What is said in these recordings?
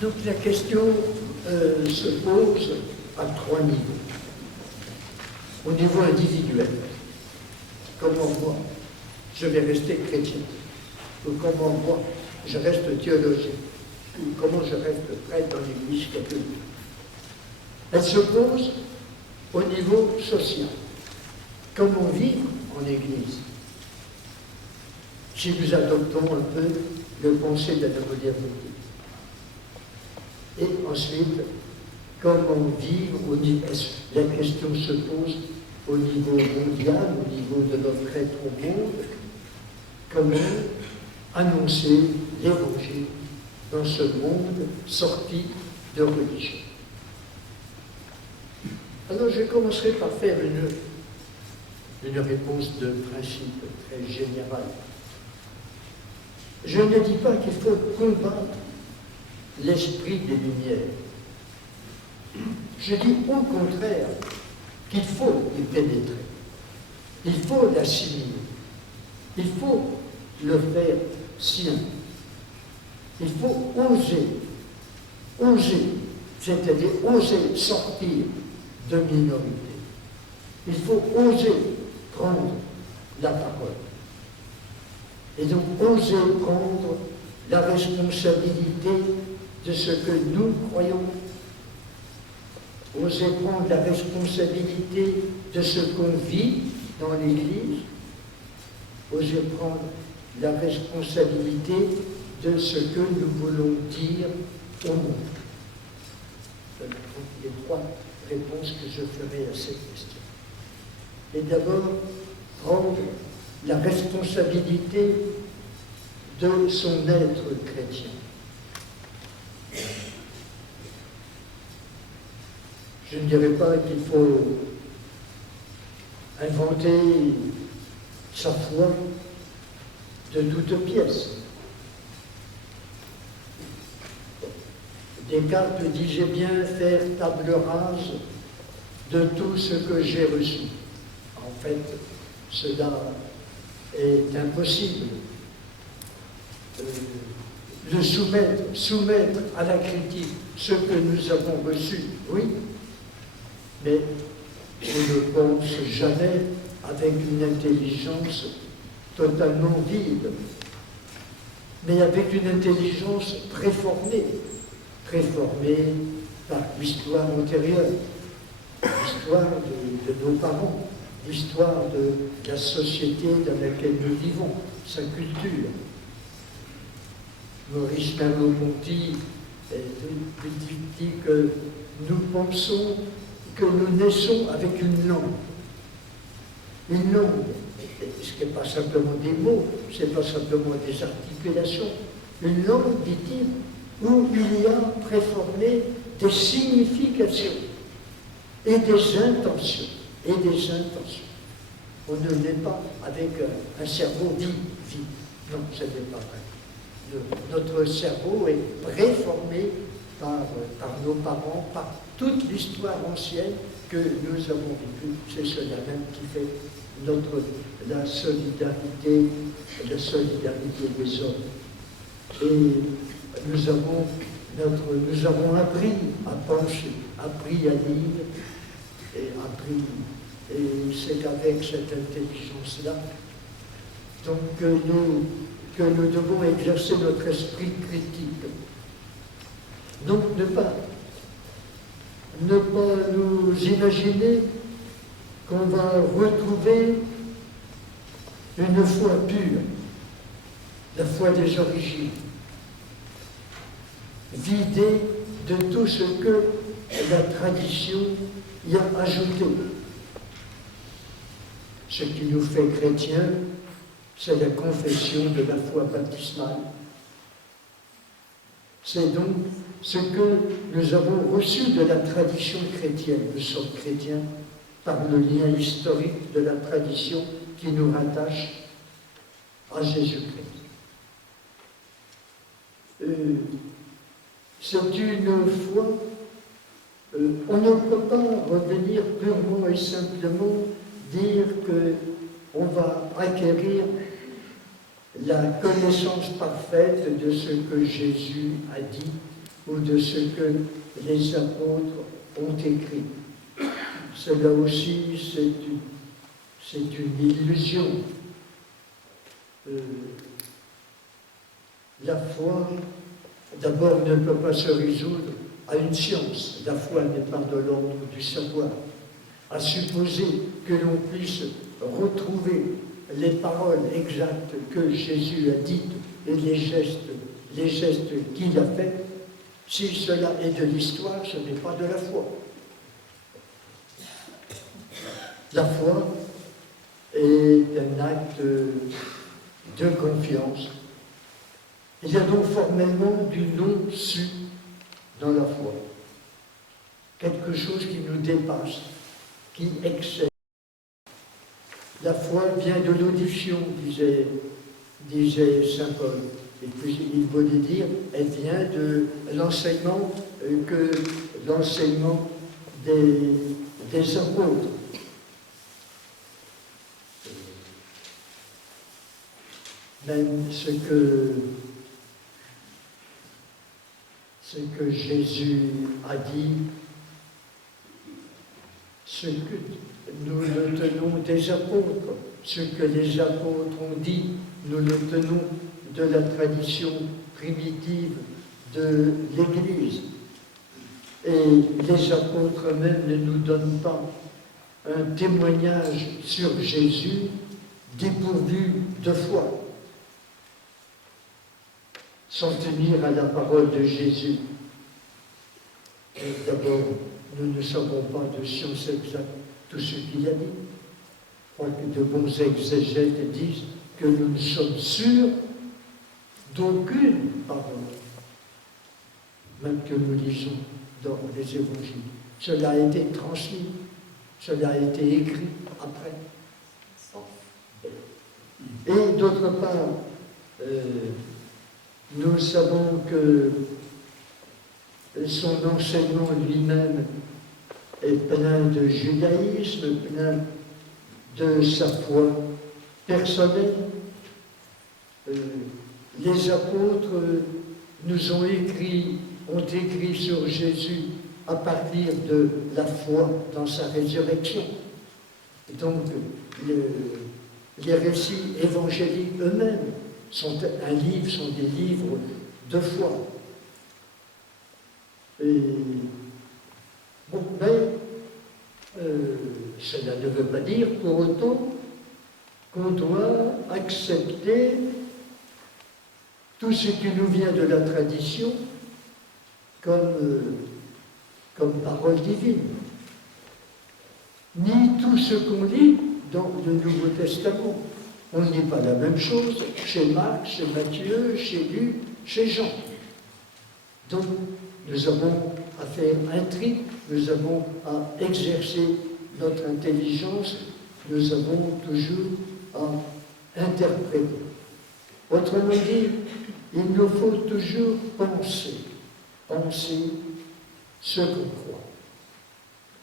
Donc la question se pose à 3 niveaux. Au niveau individuel, comment moi, je vais rester chrétien, ou comment moi, je reste théologien, ou comment je reste prêtre dans l'Église catholique. Elle se pose au niveau social. Comment vivre en Église? Si nous adoptons un peu le pensée de la modernité. Et ensuite, comment vivre la question se pose au niveau mondial, au niveau de notre être au monde, comment annoncer l'Évangile dans ce monde sorti de religion. Alors je commencerai par faire une réponse de principe très générale. Je ne dis pas qu'il faut combattre l'esprit des Lumières. Je dis au contraire qu'il faut y pénétrer. Il faut l'assimiler. Il faut le faire sien. Il faut oser, c'est-à-dire oser sortir de minorité. Il faut oser prendre la parole. Et donc oser prendre la responsabilité de ce que nous croyons, oser prendre la responsabilité de ce qu'on vit dans l'Église, oser prendre la responsabilité de ce que nous voulons dire au monde. Voilà donc les 3 réponses que je ferai à cette question. Et d'abord, prendre la responsabilité de son être chrétien. Je ne dirais pas qu'il faut inventer sa foi de toutes pièces. Descartes disait bien faire table rase de tout ce que j'ai reçu. En fait, cela est impossible. De soumettre à la critique ce que nous avons reçu, oui, mais je ne pense jamais avec une intelligence totalement vide, mais avec une intelligence préformée par l'histoire antérieure, l'histoire de nos parents, l'histoire de la société dans laquelle nous vivons, sa culture. Maurice Merleau-Ponty dit que nous pensons que nous naissons avec une langue. Une langue, ce n'est pas simplement des mots, ce n'est pas simplement des articulations. Une langue, dit-il, où il y a préformé des significations et des intentions. On ne naît pas avec un cerveau vide. Non, ce n'est pas vrai. Notre cerveau est préformé par nos parents, par toute l'histoire ancienne que nous avons vécue. C'est cela même qui fait la solidarité des hommes. Et nous avons appris à pencher, appris à lire, et c'est avec cette intelligence-là donc que nous devons exercer notre esprit critique. Donc ne pas nous imaginer qu'on va retrouver une foi pure, la foi des origines, vidée de tout ce que la tradition y a ajouté. Ce qui nous fait chrétiens, c'est la confession de la foi baptismale. C'est donc ce que nous avons reçu de la tradition chrétienne. Nous sommes chrétiens par le lien historique de la tradition qui nous rattache à Jésus-Christ. C'est une foi, on ne peut pas revenir purement et simplement dire qu'on va acquérir la connaissance parfaite de ce que Jésus a dit ou de ce que les apôtres ont écrit. Cela aussi, c'est une illusion. La foi, d'abord, ne peut pas se résoudre à une science. La foi n'est pas de l'ordre du savoir. À supposer que l'on puisse retrouver les paroles exactes que Jésus a dites et les gestes qu'il a faits, si cela est de l'histoire, ce n'est pas de la foi. La foi est un acte de confiance. Il y a donc formellement du non-su dans la foi. Quelque chose qui nous dépasse, qui excède. La foi vient de l'audition, disait saint Paul. Et puis il voulait dire, elle vient de l'enseignement des apôtres. Même ce que Jésus a dit, ce que nous le tenons des apôtres, ce que les apôtres ont dit, nous le tenons de la tradition primitive de l'Église. Et les apôtres eux-mêmes ne nous donnent pas un témoignage sur Jésus dépourvu de foi, sans tenir à la parole de Jésus. D'abord, nous ne savons pas de science exacte tout ce qu'il a dit. Je crois que de bons exégètes disent que nous ne sommes sûrs d'aucune parole, même que nous lisons dans les évangiles. Cela a été transmis, cela a été écrit après. Et d'autre part, nous savons que son enseignement lui-même est plein de judaïsme, plein de sa foi personnelle. Les apôtres nous ont écrit sur Jésus à partir de la foi dans sa résurrection. Et donc, les récits évangéliques eux-mêmes sont des livres de foi. Et, bon, mais cela ne veut pas dire pour autant qu'on doit accepter tout ce qui nous vient de la tradition comme parole divine, ni tout ce qu'on lit dans le Nouveau Testament. On ne lit pas la même chose chez Marc, chez Matthieu, chez Luc, chez Jean. Donc, nous avons à faire un tri, nous avons à exercer notre intelligence, nous avons toujours à interpréter. Autrement dit, il nous faut toujours penser ce qu'on croit.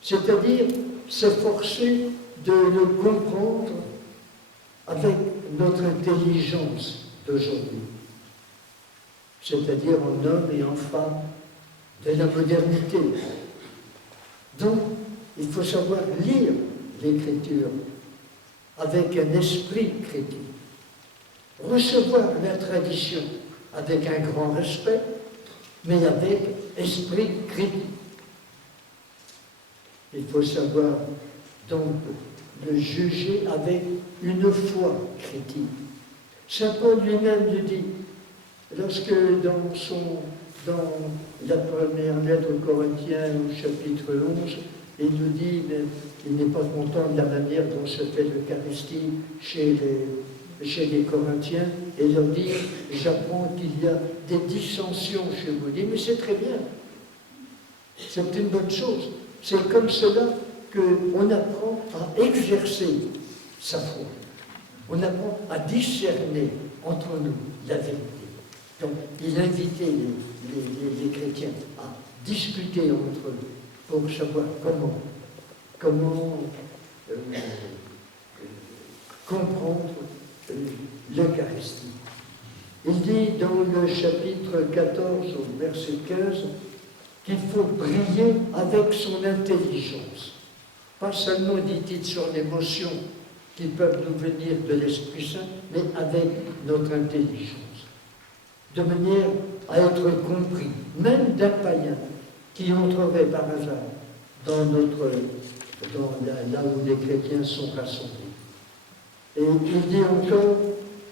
C'est-à-dire s'efforcer de le comprendre avec notre intelligence d'aujourd'hui, c'est-à-dire en homme et en femme de la modernité. Donc, il faut savoir lire l'Écriture avec un esprit critique, recevoir la tradition avec un grand respect, mais avec esprit critique. Il faut savoir donc le juger avec une foi critique. Saint Paul lui-même le dit, lorsque dans la première lettre aux Corinthiens, au chapitre 11, il nous dit qu'il n'est pas content de la manière dont se fait l'Eucharistie chez les Corinthiens, et leur dit, j'apprends qu'il y a des dissensions chez vous. Il dit, mais c'est très bien, c'est une bonne chose. C'est comme cela qu'on apprend à exercer sa foi. On apprend à discerner entre nous la vérité. Donc, il invitait les chrétiens à discuter entre eux pour savoir comment comprendre l'Eucharistie. Il dit dans le chapitre 14, au verset 15, qu'il faut briller avec son intelligence. Pas seulement, dit-il, sur l'émotion qui peuvent nous venir de l'Esprit Saint, mais avec notre intelligence. De manière à être compris, même d'un païen qui entrerait par hasard là où les chrétiens sont rassemblés. Et il dit encore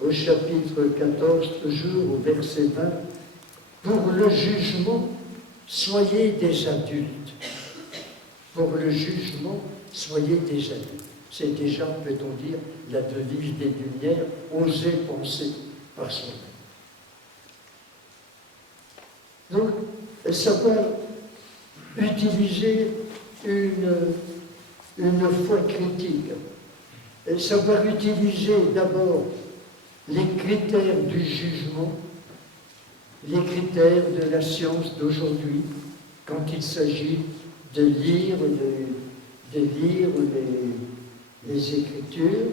au chapitre 14, toujours au verset 20, pour le jugement, soyez des adultes. Pour le jugement, soyez des adultes. C'est déjà, peut-on dire, la devise des Lumières, oser penser par soi-même. Donc, savoir utiliser une foi critique, savoir utiliser d'abord les critères du jugement, les critères de la science d'aujourd'hui, quand il s'agit de lire les Écritures,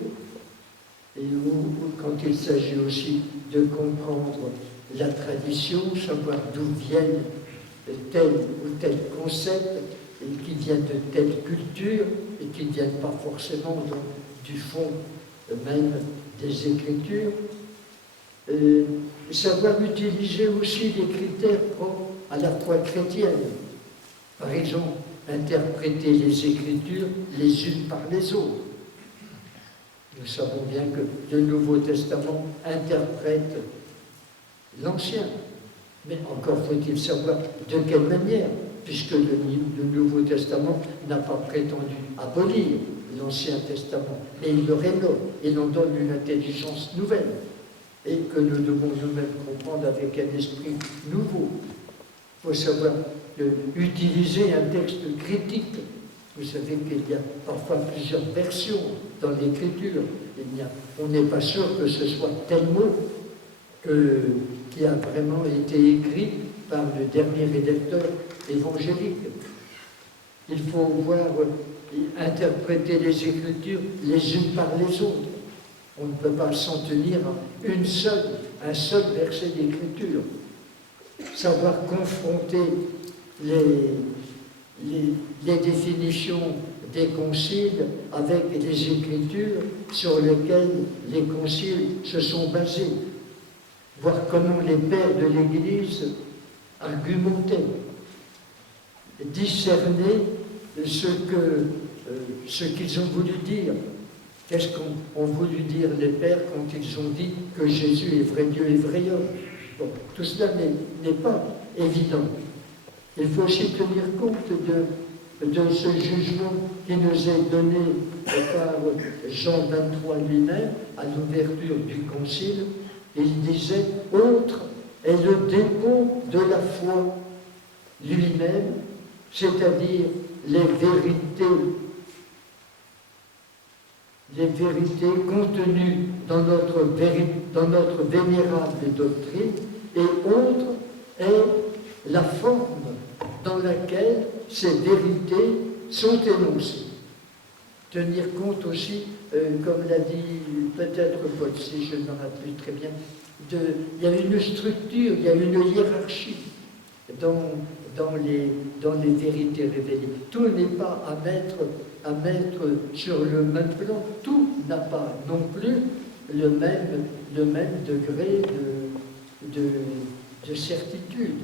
ou quand il s'agit aussi de comprendre la tradition, savoir d'où viennent tel ou tel concept, et qui viennent de telle culture, et qui ne viennent pas forcément du fond même des Écritures. Savoir utiliser aussi les critères propres à la foi chrétienne. Par exemple, interpréter les Écritures les unes par les autres. Nous savons bien que le Nouveau Testament interprète l'Ancien. Mais encore faut-il savoir de quelle manière, puisque le Nouveau Testament n'a pas prétendu abolir l'Ancien Testament, mais il le rénove, il en donne une intelligence nouvelle, et que nous devons nous-mêmes comprendre avec un esprit nouveau. Il faut savoir utiliser un texte critique. Vous savez qu'il y a parfois plusieurs versions dans l'Écriture. On n'est pas sûr que ce soit tel mot qui a vraiment été écrit par le dernier rédacteur évangélique. Il faut interpréter les Écritures les unes par les autres. On ne peut pas s'en tenir à un seul verset d'Écriture. Savoir confronter les définitions des conciles avec les Écritures sur lesquelles les conciles se sont basés. Voir comment les pères de l'Église argumentaient, discerner ce qu'ils ont voulu dire. Qu'est-ce qu'ont voulu dire les pères quand ils ont dit que Jésus est vrai Dieu et vrai homme? Bon, tout cela n'est pas évident. Il faut aussi tenir compte de ce jugement qui nous est donné par Jean 23 lui-même à l'ouverture du Concile. Il disait « Autre est le dépôt de la foi lui-même, c'est-à-dire les vérités contenues dans notre vénérable doctrine, et autre est la forme dans laquelle ces vérités sont énoncées. » Tenir compte aussi, comme l'a dit peut-être Paul, si je ne me rappelle plus très bien, il y a une structure, il y a une hiérarchie dans les vérités révélées. Tout n'est pas à mettre sur le même plan, tout n'a pas non plus le même degré de certitude.